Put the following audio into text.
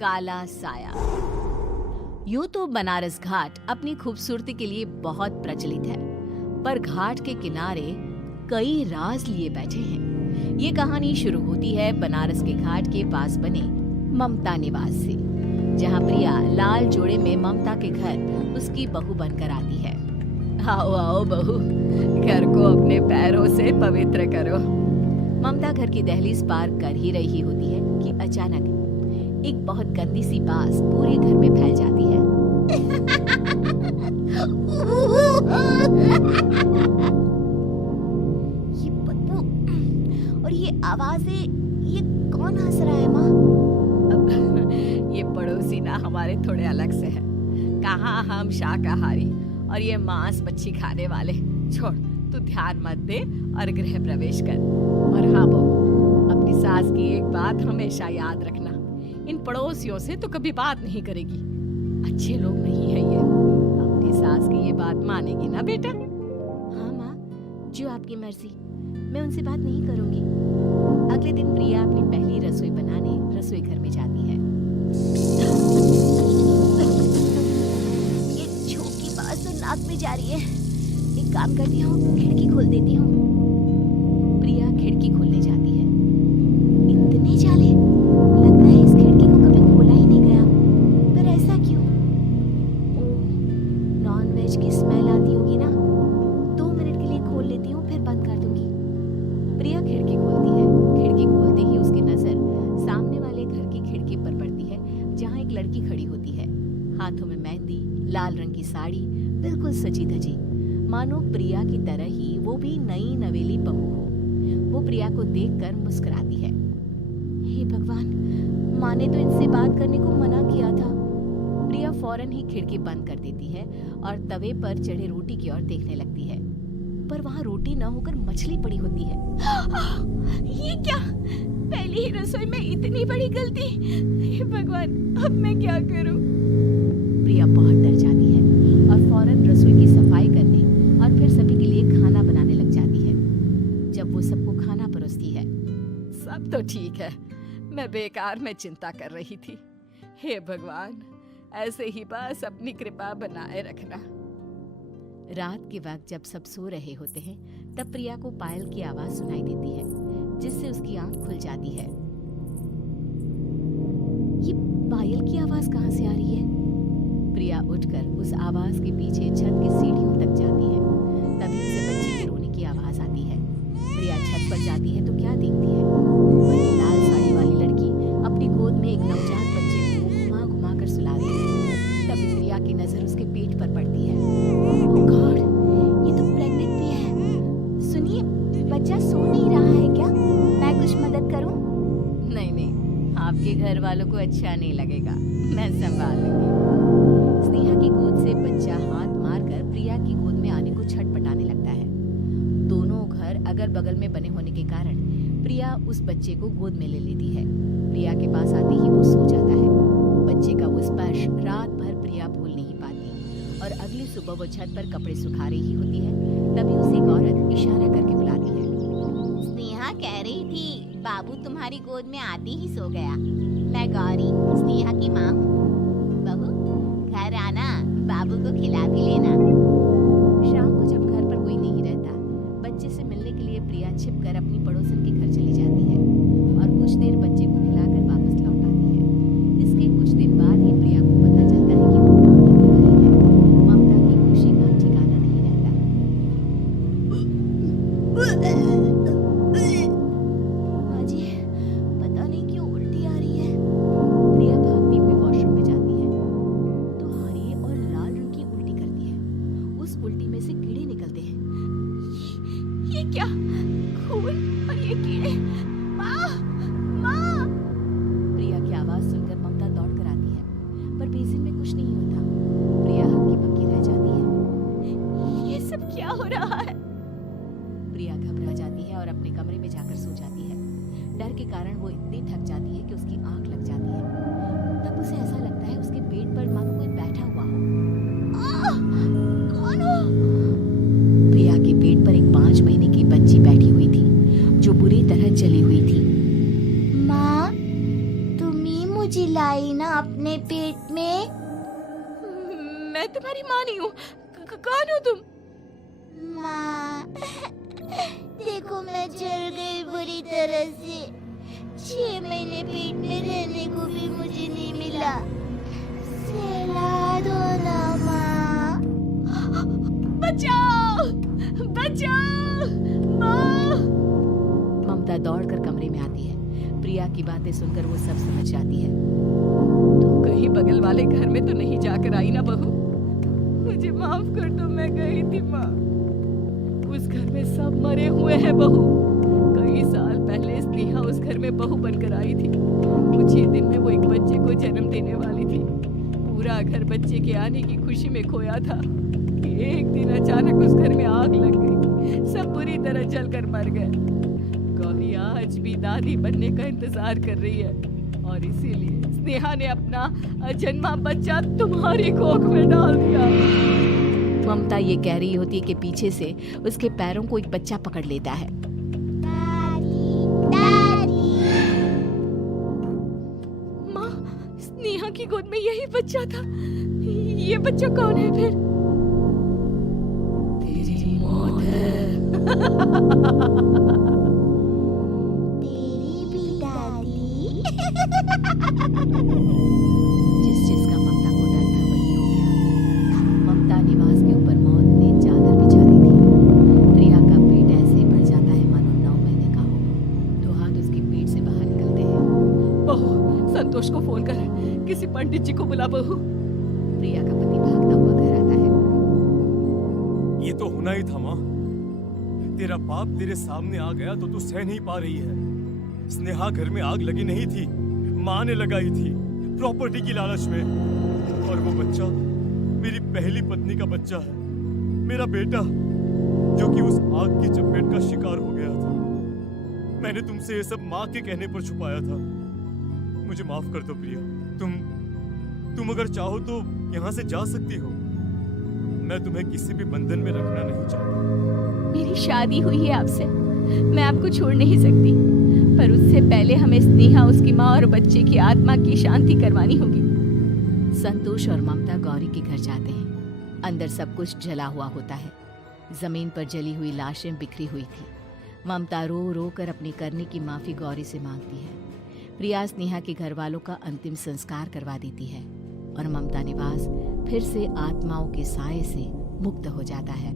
काला साया। यूं तो बनारस घाट अपनी खूबसूरती के लिए बहुत प्रचलित है, पर घाट के किनारे कई राज लिए बैठे हैं। ये कहानी शुरू होती है बनारस के घाट के पास बने ममता निवास से, जहाँ प्रिया लाल जोड़े में ममता के घर उसकी बहू बनकर आती है। आओ आओ बहू, घर को अपने पैरों से पवित्र करो। ममता घर की दहलीज पार कर ही रही होती है कि अचानक एक बहुत गंदी सी बास पूरे घर में फैल जाती है। ये बदबू और ये आवाजें, ये कौन हंस रहा है माँ? ये पड़ोसी ना हमारे थोड़े अलग से है। कहाँ हम शाकाहारी और ये मांस मच्छी खाने वाले। छोड़, तू ध्यान मत दे और गृह प्रवेश कर। और हाँ बहू, अपनी सास की एक बात हमेशा याद रखना, इन पड़ोसियों से तो कभी बात नहीं करेगी। अच्छे लोग नहीं है ये। अपनी सास की ये बात मानेगी ना बेटा? हाँ माँ, जो आपकी मर्जी, मैं उनसे बात नहीं करूंगी। अगले दिन प्रिया अपनी पहली रसोई बनाने रसोई घर में जाती है। ये छोटी बात तो नाक में जा रही है। एक काम करती हूँ, खिड़की खोल देती हूँ। प्रिया खिड़की खोलने जाती है। इतने जाले, लगता है इस खिड़की को कभी खोला ही नहीं गया। पर ऐसा क्यों? ओह, नॉनवेज की स्मेल आती होगी ना। 2 मिनट के लिए खोल लेती हूँ, फिर बंद कर दूंगी। प्रिया खिड़की खोलती है। खिड़की खोलते ही उसकी नजर सामने वाले घर की खिड़की पर पड़ती है, जहाँ एक लड़की खड़ी होती है, हाथों में मेहंदी, लाल रंग की साड़ी, बिल्कुल सजी धजी, मानो प्रिया की तरह ही वो भी नई नवेली बहू हो। वो प्रिया को देखकर मुस्कुराती है। हे भगवान, माँ ने तो इनसे बात करने को मना किया था। प्रिया फौरन ही खिड़की बंद कर देती है और तवे पर चढ़े रोटी की ओर देखने लगती है, पर वहाँ रोटी न होकर मछली पड़ी होती है। ये क्या? पहली ही रसोई में इतनी बड़ी गलती। हे भगवान, अब मैं क्या करूं? प्रिया बहुत डर जाती है और फौरन रसोई की सफाई करने और फिर सभी के लिए खाना बनाने लग जाती है। जब वो सबको खाना परोसती है, सब तो ठीक है, मैं बेकार में चिंता कर रही थी। हे भगवान, ऐसे ही बस अपनी कृपा बनाए रखना। रात के वक्त जब सब सो रहे होते हैं, तब प्रिया को पायल की आवाज सुनाई देती है, जिससे उसकी आंख खुल जाती है। ये पायल की आवाज कहाँ से आ रही है? प्रिया उठकर उस आवाज के पीछे छत की सीढ़ियों तक जाती है। तभी उसे बच्चे के रोने की आवाज आती है। प्रिया छत पर जाती है तो क्या देखती है? वही लाल साड़ी वाली लड़की अपनी गोद में एक नवजात बच्चे को घुमा घुमा कर सुला रही है। तभी प्रिया की नजर उसके पेट पर पड़ती है। ओह गॉड, ये तो प्रेग्नेंट भी है। सुनिए, बच्चा सो नहीं रहा है क्या? मैं कुछ मदद करूं? नहीं नहीं, आपके घर वालों को अच्छा नहीं लगेगा, मैं संभाल लूंगी। स्नेहा की गोद से बच्चा हाथ मारकर प्रिया की गोद में आने को छटपटाने लगता है। दोनों घर अगल बगल में बने होने के कारण प्रिया उस बच्चे को गोद में ले लेती है। प्रिया के पास आते ही वो सो जाता है। बच्चे का वो स्पर्श रात भर प्रिया भूल नहीं पाती और अगली सुबह वो छत पर कपड़े सुखा रही होती है। तभी उसे एक औरत इशारा करके बुलाती है। स्नेहा कह रही थी बाबू तुम्हारी गोद में आते ही सो गया। मैं गौरी, स्नेहा की माँ हूँ। बहू, घर आना, बाबू को खिला भी लेना। शाम को जब घर पर कोई नहीं रहता, बच्चे से मिलने के लिए प्रिया छिपकर अपनी पड़ोसन के घर चली जाती है और कुछ देर बच्चे को खिलाकर वापस लौट आती है। इसके कुछ दिन बाद ही प्रिया को पता चलता है कि वो मां होने वाली है। ममता की खुशी का ठिकाना नहीं रहता। माँ जी, पता नहीं क्यों उल्टी आ रही है। प्रिया भागती हुई वॉशरूम में जाती है तो हरी और लाल रंग की उल्टी करती है। उस उल्टी में से कीड़े निकलते हैं। ये क्या? खून और ये कीड़े। माँ, माँ। प्रिया की आवाज सुनकर ममता दौड़ कर आती है, पर बेसिन में कुछ नहीं होता। प्रिया हक्की बक्की रह जाती है। ये सब क्या हो रहा है? प्रिया घबरा जाती है और अपने कमरे में जाकर सो जाती है। डर के कारण वो इतनी थक जाती है कि उसकी आंख लग जाती है। तब उसे ऐसा लगता है उसके पेट पर मानो कोई बैठा हुआ हो। कौन हो? प्रिया के पेट पर एक 5 महीने की बच्ची बैठी हुई थी, जो बुरी तरह जली हुई थी। माँ, तुम ही मुझे लाई ना अपने पेट में? मैं तुम्हारी माँ नहीं हूँ। कौन हो तुम? माँ, देखो मैं जल गई बुरी तरह से। 6 महीने पेट में रहने को भी मुझे नहीं मिला। सहला दो ना माँ। बचाओ, बचाओ, माँ। ममता दौड़कर कमरे में आती है। प्रिया की बातें सुनकर वो सब समझ जाती है। तुम कहीं बगल वाले घर में तो नहीं जाकर आई ना बहू? मुझे माफ कर दो, मैं गई थी माँ। उस घर में सब मरे हुए हैं बहू। कई साल पहले स्नेहा उस घर में बहू बनकर आई थी। कुछ ही दिन में वो एक बच्चे को जन्म देने वाली थी। पूरा घर बच्चे के आने की खुशी में खोया था कि एक दिन अचानक उस घर में आग लग गई। सब बुरी तरह जलकर मर गए। गौरी आज भी दादी बनने का इंतजार कर रही है और इसीलिए स्नेहा ने अपना अजन्मा बच्चा तुम्हारी कोख में डाल दिया। ममता ये कह रही होती है कि पीछे से उसके पैरों को एक बच्चा पकड़ लेता है। माँ, स्नेहा की गोद में यही बच्चा था। ये बच्चा कौन है फिर? तेरी मौत है। तेरी भी दादी। जिस जिसका ममता को डर था वही हो गया। ममता निवास के ऊपर मौत ने चादर बिछा दी थी। प्रिया का पेट ऐसे भर जाता है मानो 9 महीने का हो। 2 हाथ उसके पेट से बाहर निकलते हैं। बहू, संतोष को फोन कर, किसी पंडित जी को बुला बहू। प्रिया का पति भागता हुआ घर आता है। ये तो होना ही था माँ। तेरा बाप तेरे सामने आ गया तो तू सह नहीं पा रही है। स्नेहा घर में आग लगी नहीं थी, माँ ने लगाई थी प्रॉपर्टी की लालच में। और वो बच्चा मेरी पहली पत्नी का बच्चा है, मेरा बेटा, जो कि उस आग की चपेट का शिकार हो गया था। मैंने तुमसे ये सब माँ के कहने पर छुपाया था। मुझे माफ कर दो प्रिया। तुम अगर चाहो तो यहाँ से जा सकती हो। मैं तुम्हें किसी भी बंधन में रखना नहीं चाहता। मेरी शादी हुई है आपसे, मैं आपको छोड़ नहीं सकती, पर उससे पहले हमें स्नेहा, उसकी माँ और बच्चे की आत्मा की शांति करवानी होगी। संतोष और ममता गौरी के घर जाते हैं। अंदर सब कुछ जला हुआ होता है। जमीन पर जली हुई लाशें बिखरी हुई थी। ममता रो रो कर अपनी करने की माफी गौरी से मांगती है। प्रिया स्नेहा के घर वालों का अंतिम संस्कार करवा देती है और ममता निवास फिर से आत्माओं के साए से मुक्त हो जाता है।